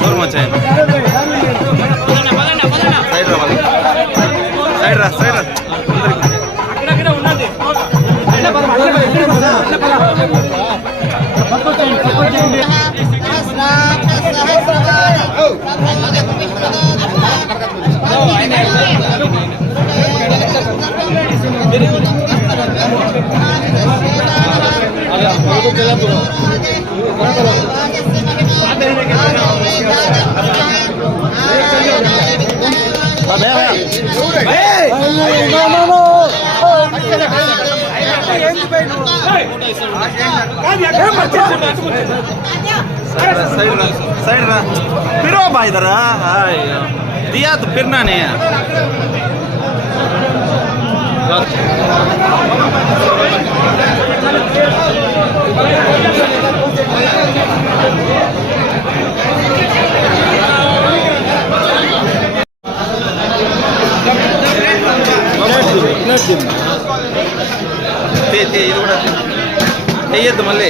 దూరం వచ్చాయి సైడ్ రా సైడ్ రా साइड रा फिरो भाई इधर दिया तो फिरना नहीं है ఇది కూడా చెయ్యొద్దు మళ్ళీ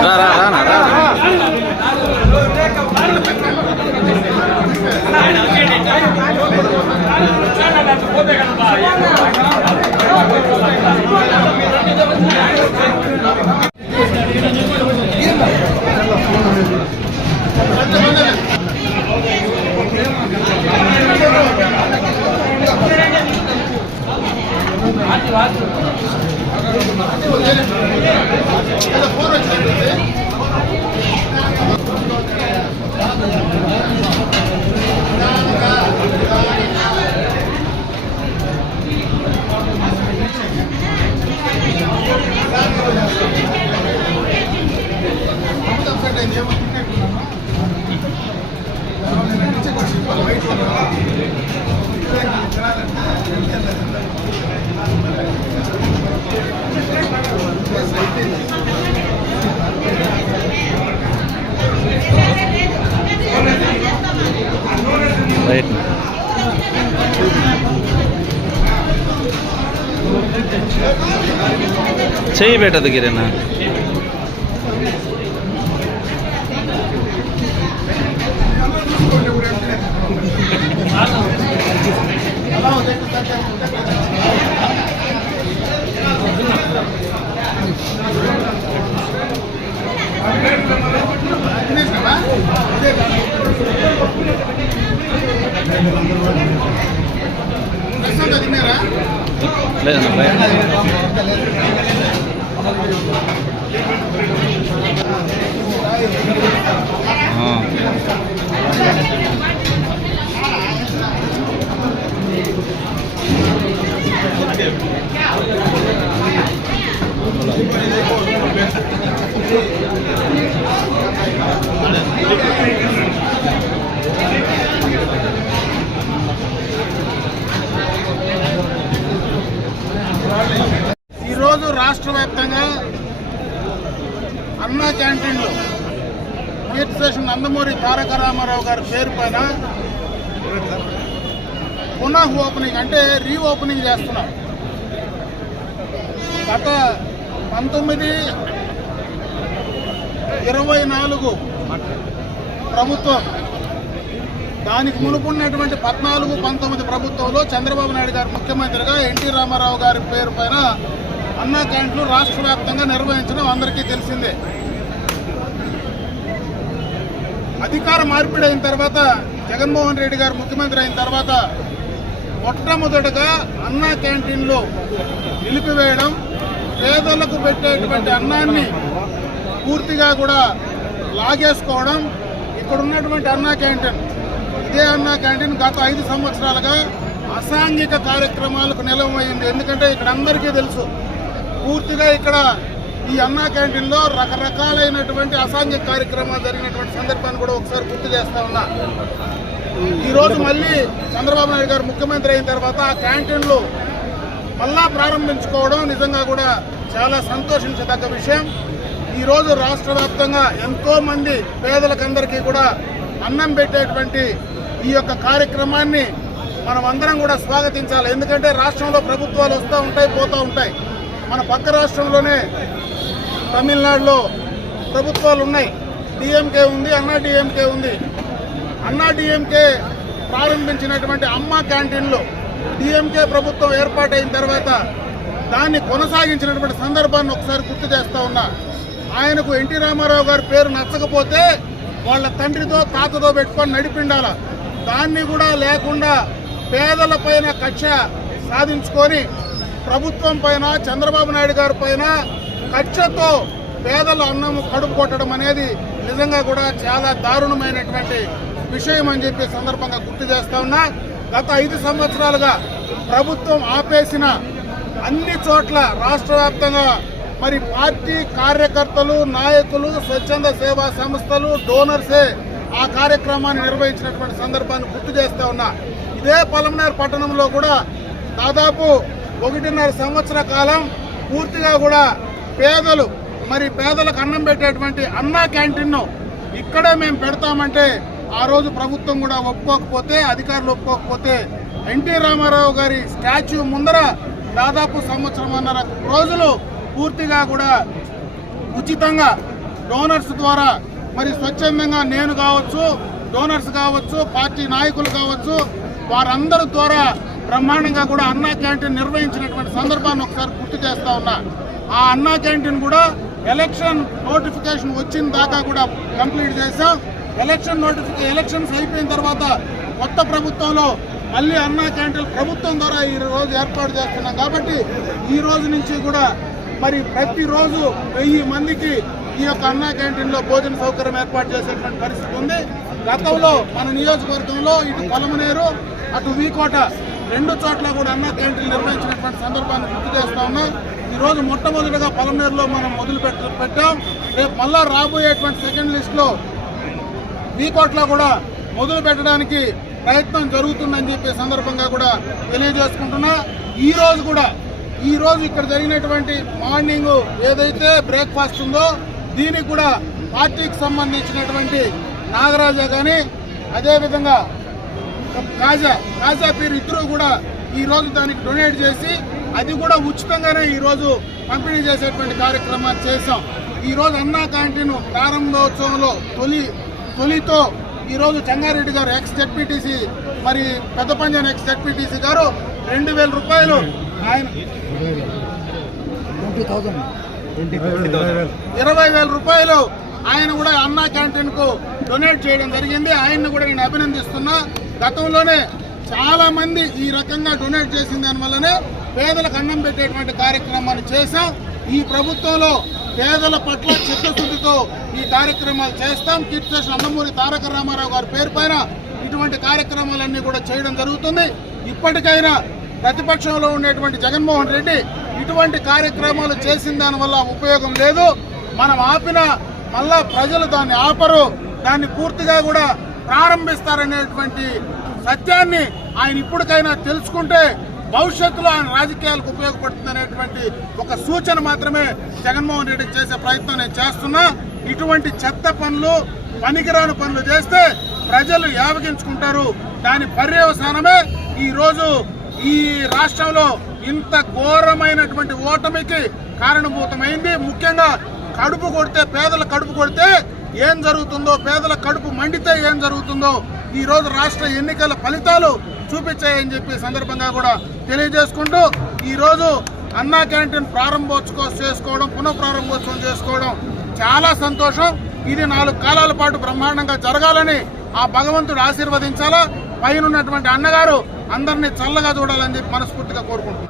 రా రా రా చెయ్యి పెట్టదు గిరేనా లేదన్నా ఈరోజు రాష్ట్ర వ్యాప్తంగా అన్నా క్యాంటీన్లు కీర్తిశేషులు నందమూరి తారక రామారావు గారి పేరు పైన పునః ఓపెనింగ్ అంటే రీఓపెనింగ్ చేస్తున్నారు. గత 19-24 ప్రభుత్వం, దానికి మునుపున్నటువంటి 14-19 ప్రభుత్వంలో చంద్రబాబు నాయుడు గారు ముఖ్యమంత్రిగా ఎన్టీ రామారావు గారి పేరు పైన అన్నా క్యాంటీన్లు రాష్ట్ర వ్యాప్తంగా నిర్వహించడం అందరికీ తెలిసిందే. అధికార మార్పిడి అయిన తర్వాత జగన్మోహన్ రెడ్డి గారు ముఖ్యమంత్రి అయిన తర్వాత మొట్టమొదటగా అన్నా క్యాంటీన్లు నిలిపివేయడం, పేదలకు పెట్టేటువంటి అన్నాన్ని పూర్తిగా కూడా లాగేసుకోవడం. ఇక్కడ ఉన్నటువంటి అన్నా క్యాంటీన్, ఇదే అన్నా క్యాంటీన్ గత 5 సంవత్సరాలుగా అసాంఘిక కార్యక్రమాలకు నిలవమైంది. ఎందుకంటే ఇక్కడ అందరికీ తెలుసు, పూర్తిగా ఇక్కడ ఈ అన్నా క్యాంటీన్లో రకరకాలైనటువంటి అసాంఘిక కార్యక్రమాలు జరిగినటువంటి సందర్భాన్ని కూడా ఒకసారి గుర్తు చేస్తా ఉన్నా. ఈరోజు మళ్ళీ చంద్రబాబు నాయుడు గారు ముఖ్యమంత్రి అయిన తర్వాత ఆ క్యాంటీన్లు మళ్ళా ప్రారంభించుకోవడం నిజంగా కూడా చాలా సంతోషించదగ్గ విషయం. ఈరోజు రాష్ట్ర వ్యాప్తంగా ఎంతోమంది పేదలకందరికీ కూడా అన్నం పెట్టేటువంటి ఈ యొక్క కార్యక్రమాన్ని మనం అందరం కూడా స్వాగతించాలి. ఎందుకంటే రాష్ట్రంలో ప్రభుత్వాలు వస్తూ ఉంటాయి, పోతూ ఉంటాయి. మన పక్క రాష్ట్రంలోనే తమిళనాడులో ప్రభుత్వాలు ఉన్నాయి. డిఎంకే ఉంది, అన్నా డిఎంకే ఉంది. అన్నా డిఎంకే ప్రారంభించినటువంటి అమ్మ క్యాంటీన్లు డిఎంకే ప్రభుత్వం ఏర్పాటైన తర్వాత దాన్ని కొనసాగించినటువంటి సందర్భాన్ని ఒకసారి గుర్తు చేస్తా ఉన్నా. ఆయనకు ఎన్టీ రామారావు గారి పేరు నచ్చకపోతే వాళ్ళ తండ్రితో తాతతో పెట్టుకొని నడిపిండాల. దాన్ని కూడా లేకుండా పేదల పైన కక్ష సాధించుకొని ప్రభుత్వం పైన, చంద్రబాబు నాయుడు గారి పైన కక్షతో పేదల అన్నము కడుపు కొట్టడం అనేది నిజంగా కూడా చాలా దారుణమైనటువంటి విషయం అని చెప్పి సందర్భంగా గుర్తు చేస్తా ఉన్నా. గత 5 సంవత్సరాలుగా ప్రభుత్వం ఆపేసిన అన్ని చోట్ల రాష్ట్ర వ్యాప్తంగా మరి పార్టీ కార్యకర్తలు, నాయకులు, స్వచ్ఛంద సేవా సంస్థలు, డోనర్సే ఆ కార్యక్రమాన్ని నిర్వహించినటువంటి సందర్భాన్ని గుర్తు చేస్తా ఉన్నా. ఇదే పలమనేరు పట్టణంలో కూడా దాదాపు 1.5 సంవత్సర కాలం పూర్తిగా కూడా పేదలు, మరి పేదలకు అన్నం పెట్టేటువంటి అన్నా క్యాంటీన్ను ఇక్కడే మేము పెడతామంటే ఆ రోజు ప్రభుత్వం కూడా ఒప్పుకోకపోతే, అధికారులు ఒప్పుకోకపోతే ఎన్టీ రామారావు గారి స్టాచ్యూ ముందర దాదాపు 1.5 రోజులు పూర్తిగా కూడా ఉచితంగా డోనర్స్ ద్వారా, మరి స్వచ్ఛందంగా నేను కావచ్చు, డోనర్స్ కావచ్చు, పార్టీ నాయకులు కావచ్చు, వారందరి ద్వారా బ్రహ్మాండంగా కూడా అన్నా క్యాంటీన్ నిర్వహించినటువంటి సందర్భాన్ని ఒకసారి గుర్తు చేస్తా ఉన్నా. ఆ అన్నా క్యాంటీన్ కూడా ఎలక్షన్ నోటిఫికేషన్ వచ్చిన దాకా కూడా కంప్లీట్ చేశాం. ఎలక్షన్స్ అయిపోయిన తర్వాత కొత్త ప్రభుత్వంలో మళ్ళీ అన్నా క్యాంటీన్ ప్రభుత్వం ద్వారా ఈ రోజు ఏర్పాటు చేస్తున్నాం. కాబట్టి ఈ రోజు నుంచి కూడా మరి ప్రతిరోజు 1000 మందికి ఈ యొక్క అన్నా క్యాంటీన్లో భోజన సౌకర్యం ఏర్పాటు చేసేటువంటి పరిస్థితి ఉంది. గతంలో మన నియోజకవర్గంలో ఇటు పలమనేరు, అటు వీకోట 2 చోట్ల కూడా అన్నా క్యాంటీన్ నిర్వహించినటువంటి సందర్భాన్ని గుర్తు చేస్తా ఉన్నాం. ఈరోజు మొట్టమొదటిగా పలమనేరులో మనం మొదలు పెట్టాం. రేపు మళ్ళా రాబోయేటువంటి సెకండ్ లిస్ట్లో వీకోట్లో కూడా మొదలు పెట్టడానికి ప్రయత్నం జరుగుతుందని చెప్పే సందర్భంగా కూడా తెలియజేసుకుంటున్నా. ఈ రోజు ఇక్కడ జరిగినటువంటి మార్నింగ్ ఏదైతే బ్రేక్ఫాస్ట్ ఉందో దీనికి కూడా పార్టీకి సంబంధించినటువంటి నాగరాజా కానీ, అదేవిధంగా కాజా పీర్ ఇద్దరు కూడా ఈరోజు దానికి డొనేట్ చేసి అది కూడా ఉచితంగానే ఈరోజు పంపిణీ చేసేటువంటి కార్యక్రమాన్ని చేశాం. ఈరోజు అన్నా క్యాంటీన్ ప్రారంభోత్సవంలో తొలితో ఈరోజు చెంగారెడ్డి గారు ఎక్స్ జెడ్పీటీసీ, మరి పెద్ద పంజాన్ ఎక్స్ జెడ్పీటీసీ గారు 2,000 రూపాయలు ఆయన 20,000 రూపాయలు ఆయన కూడా అన్నా క్యాంటీన్ కు డొనేట్ చేయడం జరిగింది. ఆయన్ని కూడా నేను అభినందిస్తున్నా. గతంలోనే చాలా మంది ఈ రకంగా డొనేట్ చేసిన దానివల్లనే పేదలకు అన్నం పెట్టేటువంటి కార్యక్రమాన్ని చేశాం. ఈ ప్రభుత్వంలో పేదల పట్ల చిత్తశుద్ధితో ఈ కార్యక్రమాలు చేస్తాం. కీర్తిశేషులు నందమూరి తారక రామారావు గారి పేరు పైన ఇటువంటి కార్యక్రమాలన్నీ కూడా చేయడం జరుగుతుంది. ఇప్పటికైనా ప్రతిపక్షంలో ఉండేటువంటి జగన్మోహన్ రెడ్డి ఇటువంటి కార్యక్రమాలు చేసిన దానివల్ల ఉపయోగం లేదు. మనం ఆపిన మళ్ళా ప్రజలు దాన్ని ఆపరు, దాన్ని పూర్తిగా కూడా ప్రారంభిస్తారనేటువంటి సత్యాన్ని ఆయన ఇప్పటికైనా తెలుసుకుంటే భవిష్యత్తులో ఆయన రాజకీయాలకు ఉపయోగపడుతుందనేటువంటి ఒక సూచన మాత్రమే జగన్మోహన్ రెడ్డికి చేసే ప్రయత్నం నేను చేస్తున్నా. ఇటువంటి చెత్త పనులు, పనికిరాని పనులు చేస్తే ప్రజలు యావగించుకుంటారు. దాని పర్యవసానమే ఈరోజు ఈ రాష్ట్రంలో ఇంత ఘోరమైనటువంటి ఓటమికి కారణభూతమైంది. ముఖ్యంగా కడుపు కొడితే, పేదల కడుపు కొడితే ఏం జరుగుతుందో, పేదల కడుపు మండితే ఏం జరుగుతుందో ఈ రోజు రాష్ట్ర ఎన్నికల ఫలితాలు చూపించాయని చెప్పి సందర్భంగా కూడా తెలియజేసుకుంటూ ఈ రోజు అన్నా క్యాంటీన్ ప్రారంభోత్సవం చేసుకోవడం, పునఃప్రారంభోత్సవం చేసుకోవడం చాలా సంతోషం. ఇది 4 కాలాల పాటు బ్రహ్మాండంగా జరగాలని ఆ భగవంతుడు ఆశీర్వదించాలా. పైన ఉన్నటువంటి అన్నగారు అందరినీ చల్లగా చూడాలని చెప్పి మనస్ఫూర్తిగా కోరుకుంటున్నాను.